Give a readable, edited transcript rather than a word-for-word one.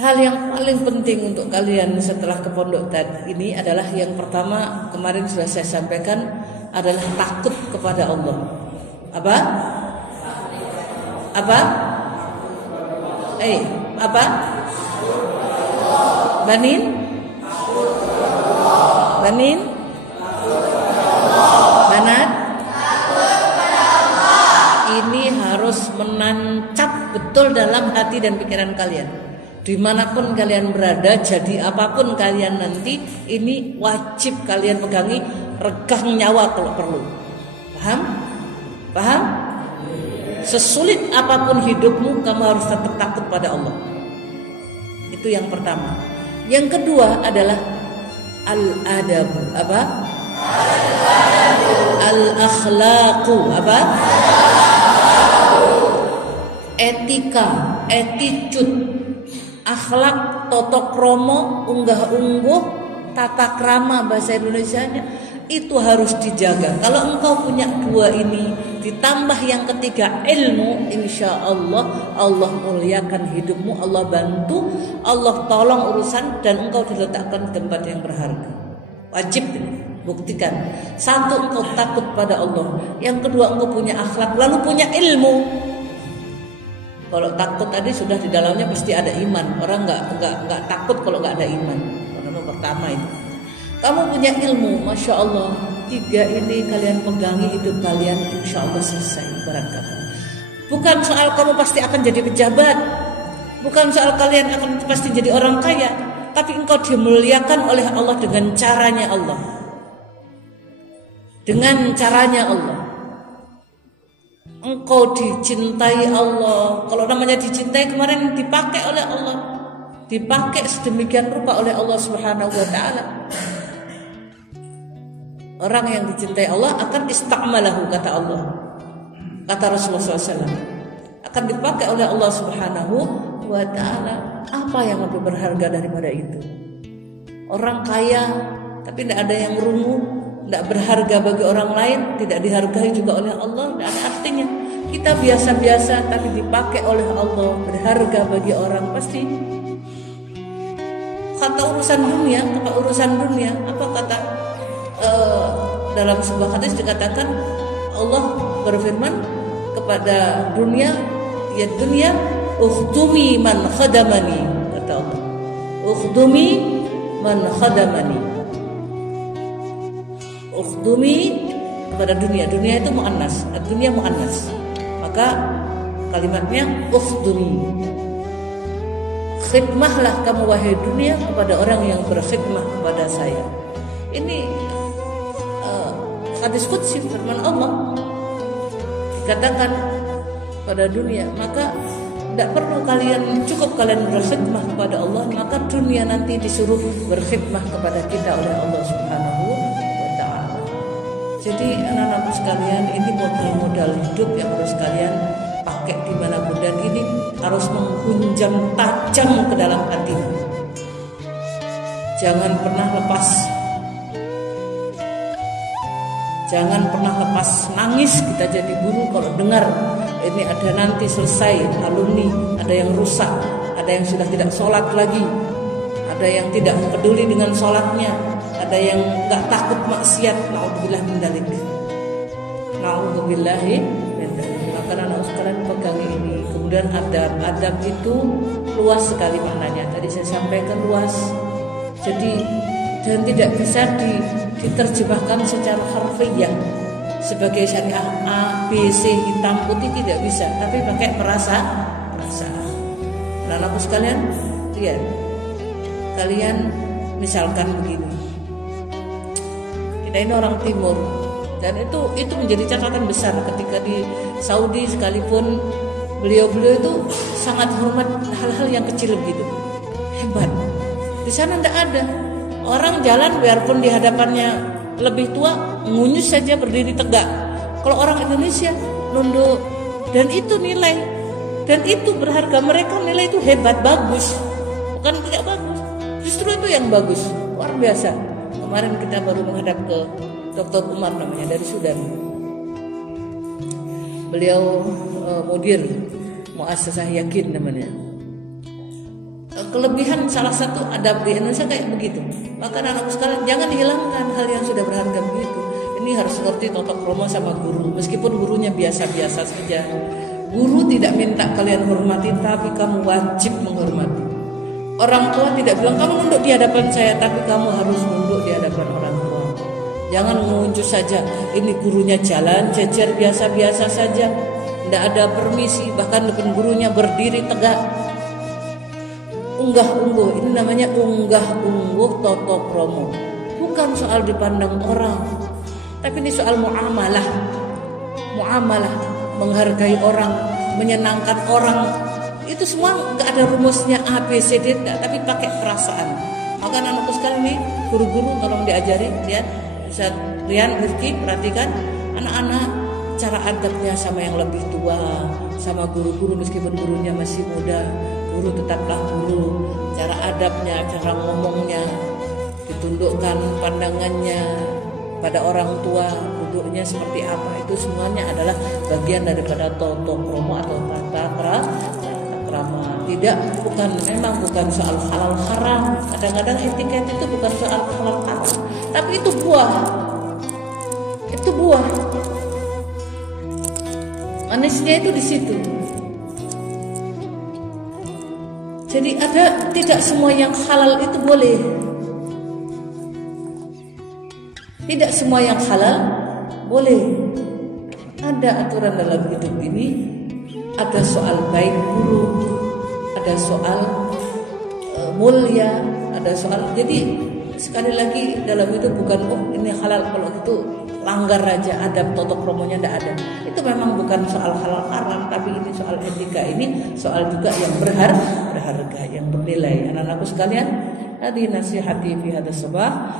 Hal yang paling penting untuk kalian setelah ke pondok tadi ini adalah yang pertama, kemarin sudah saya sampaikan, adalah takut kepada Allah. Apa? Apa? Apa? Banin? Banin? Banat? Ini harus menancap betul dalam hati dan pikiran kalian. Dimanapun kalian berada, jadi apapun kalian nanti, ini wajib kalian pegangi, regang nyawa kalau perlu. Paham? Paham? Sesulit apapun hidupmu, kamu harus tetap takut pada Allah. Itu yang pertama. Yang kedua adalah al-adab. Apa? Al-akhlaqu. Apa? Etika, attitude, akhlak, toto kromo, unggah-ungguh, tata krama bahasa Indonesianya itu harus dijaga. Kalau engkau punya dua ini, ditambah yang ketiga ilmu, insya Allah Allah muliakan hidupmu, Allah bantu, Allah tolong urusan, dan engkau diletakkan di tempat yang berharga. Wajib buktikan. Satu, engkau takut pada Allah. Yang kedua, engkau punya akhlak, lalu punya ilmu. Kalau takut tadi sudah di dalamnya pasti ada iman. Orang nggak takut kalau nggak ada iman. Yang pertama itu. Kamu punya ilmu, masya Allah. Tiga ini kalian pegangi, hidup kalian insya Allah selesai. Ibarat kata. Bukan soal kamu pasti akan jadi pejabat. Bukan soal kalian akan pasti jadi orang kaya. Tapi engkau dimuliakan oleh Allah dengan caranya Allah. Dengan caranya Allah. Engkau dicintai Allah. Kalau namanya dicintai kemarin dipakai oleh Allah, dipakai sedemikian rupa oleh Allah Subhanahu wa taala. Orang yang dicintai Allah akan istakmalahu, kata Allah. Kata Rasulullah SAW, akan dipakai oleh Allah Subhanahu wa taala. Apa yang lebih berharga daripada itu? Orang kaya tapi tidak ada yang merungu, tidak berharga bagi orang lain, tidak dihargai juga oleh Allah, tidak ada artinya. Kita biasa-biasa tapi dipakai oleh Allah, berharga bagi orang pasti. Kata urusan dunia, apa kata dalam sebuah hadis dikatakan Allah berfirman kepada dunia, ya dunia, ukhdumi man khadamani, kata Allah. Ukhdumi man khadamani. Ukhdumi kepada dunia. Dunia itu muannas, dunia muannas. Maka kalimatnya ukhdumi. Khidmahlah kamu wahai dunia kepada orang yang berkhidmah kepada saya. Ini hadis qudsi firman Allah. Dikatakan pada dunia, maka tidak perlu kalian, cukup kalian berkhidmah kepada Allah, maka dunia nanti disuruh berkhidmah kepada kita oleh Allah Subhanahu wa taala. Jadi anak-anakku sekalian, ini modal-modal hidup yang harus kalian pakai dimanapun, dan ini harus menghunjam tajam ke dalam hati. Jangan pernah lepas. Jangan pernah lepas nangis kita jadi guru kalau dengar ini ada nanti selesai alumni, ada yang rusak, ada yang sudah tidak sholat lagi, ada yang tidak peduli dengan sholatnya, ada yang nggak takut maksiat. Naudzubillah min dzalik. Naudzubillahi min dzalik. Maka anak sekalian pegang ini. Kemudian adab itu luas sekali maknanya. Tadi saya sampaikan luas. Jadi dan tidak bisa diterjemahkan secara harfiah sebagai syariah A, B, C, hitam putih, tidak bisa, tapi pakai perasaan. Anak-anakku sekalian, lihat, kalian misalkan begini, kita ini orang timur, dan itu menjadi catatan besar ketika di Saudi sekalipun beliau-beliau itu sangat hormat hal-hal yang kecil begitu, hebat. Di sana tidak ada. Orang jalan biarpun di hadapannya lebih tua, ngunyus saja berdiri tegak. Kalau orang Indonesia nunduk, dan itu nilai, dan itu berharga. Mereka nilai itu hebat, bagus, bukan tidak bagus. Justru itu yang bagus, luar biasa. Kemarin kita baru menghadap ke Dr. Umar namanya dari Sudan. Beliau mudir Muassasah Yakin namanya. kelebihan salah satu adab di Indonesia kayak begitu. Maka anakku sekalian, jangan hilangkan hal yang sudah berharga begitu. Ini harus ngerti tata krama sama guru, meskipun gurunya biasa-biasa saja. Guru tidak minta kalian hormati, tapi kamu wajib menghormati. Orang tua tidak bilang kamu nunduk di hadapan saya, tapi kamu harus nunduk di hadapan orang tua. Jangan mengunjuk saja. Ini gurunya jalan jejer biasa-biasa saja, tidak ada permisi, bahkan depan gurunya berdiri tegak. Unggah-ungguh, ini namanya unggah-ungguh tata krama. Bukan soal dipandang orang, tapi ini soal muamalah. Muamalah, menghargai orang, menyenangkan orang. Itu semua nggak ada rumusnya A, B, C, D, tapi pakai perasaan. Maka anakku sekalian nih, guru-guru tolong diajari, lihat, bisa Rian, Rifki, perhatikan anak-anak cara adabnya sama yang lebih tua, sama guru-guru meskipun gurunya masih muda. Guru tetaplah guru, cara adabnya, cara ngomongnya, ditundukkan pandangannya pada orang tua, duduknya seperti apa, itu semuanya adalah bagian daripada tata krama atau tata krama. Tidak, memang bukan soal halal haram. Kadang-kadang etiket itu bukan soal halal haram, tapi itu buah. Itu buah. Manisnya itu di situ. Jadi tidak semua yang halal itu boleh. Tidak semua yang halal boleh. Ada aturan dalam hidup ini. Ada soal baik buruk, ada soal mulia, ada soal. Jadi sekali lagi dalam itu bukan ini halal, kalau itu langgar aja, adab tata kramanya tidak ada. Itu memang bukan soal halal haram, tapi ini soal etika, ini soal juga yang berharga, yang bernilai. Anak-anakku sekalian, hadi nasihati fi hadha sabah.